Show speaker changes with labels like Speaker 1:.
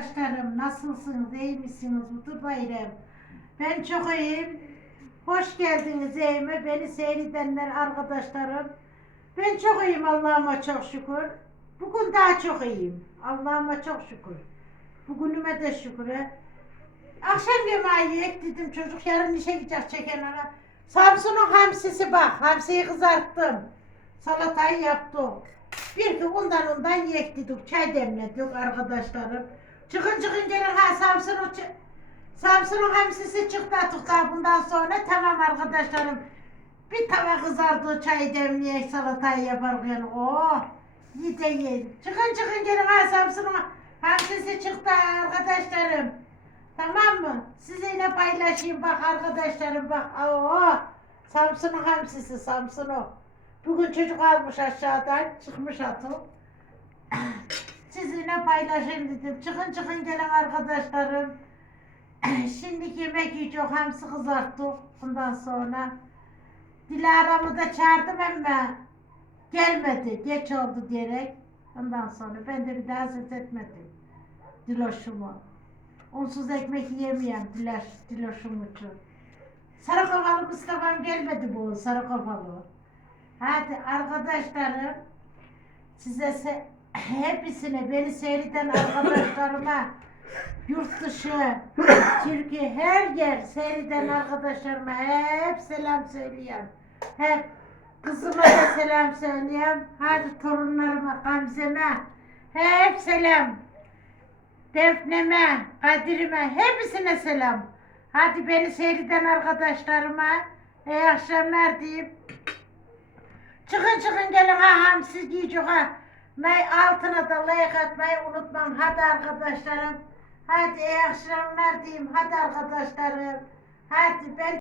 Speaker 1: Arkadaşlarım nasılsınız, iyi misiniz Mutlu Bayram? Ben çok iyiyim. Hoş geldiniz evime, beni seyredenler arkadaşlarım. Ben çok iyiyim Allah'ıma çok şükür. Bugün daha çok iyiyim. Allah'ıma çok şükür. Bugünüme de şükür. Akşam yemeği yiyek dedim çocuk yarın işe gidecek çeken ara. Samsun'un hamsisi bak, hamsiyi kızarttım. Salatayı yaptık. Bir gün ondan ondan yiyek dedik, çay demledik arkadaşlarım. Çıkın çıkın gelin ha Samsun'un Samsun'un hamsisi çıktı artık daha bundan sonra tamam arkadaşlarım. Bir tava kızardı çay demleyek salatayı yaparken oh yiyin. Çıkın çıkın gelin ha Samsun'un hamsisi çıktı arkadaşlarım. Tamam mı? Sizinle paylaşayım bak arkadaşlarım bak. Oh, Samsun'un hamsisi Samsun'u. Bugün çocuk almış aşağıdan çıkmış atı. Sizinle paylaşayım dedim. Çıkın çıkın gelin arkadaşlarım. Şimdi yemek yiyeceğiz. Hamsi kızarttık. Bundan sonra. Dilara'mı da çağırdım ama gelmedi. Geç oldu diyerek. Ondan sonra ben de bir daha ses etmedim. Diloşumu. Unsuz ekmek yiyemeyem Diloş, Diloşum için. Sarı kafalı Mustafa'm gelmedi bu sarı kafalı. Hadi arkadaşlarım size se- hepsine beni seyreden arkadaşlarıma yurt dışı, Türkiye her yer seyreden arkadaşlarıma hep selam söylüyorum. Hep kızıma da selam söylüyorum. Hadi torunlarıma, Gamze'me hep selam. Defne'me, Kadir'ime hepsine selam. Hadi beni seyreden arkadaşlarıma iyi akşamlar diyeyim. Çıkın çıkın gelin ha hamsi yiyecek ha. May altına da like atmayı unutmam. Hadi arkadaşlarım. Hadi iyi akşamlar diyeyim. Hadi arkadaşlarım. Hadi ben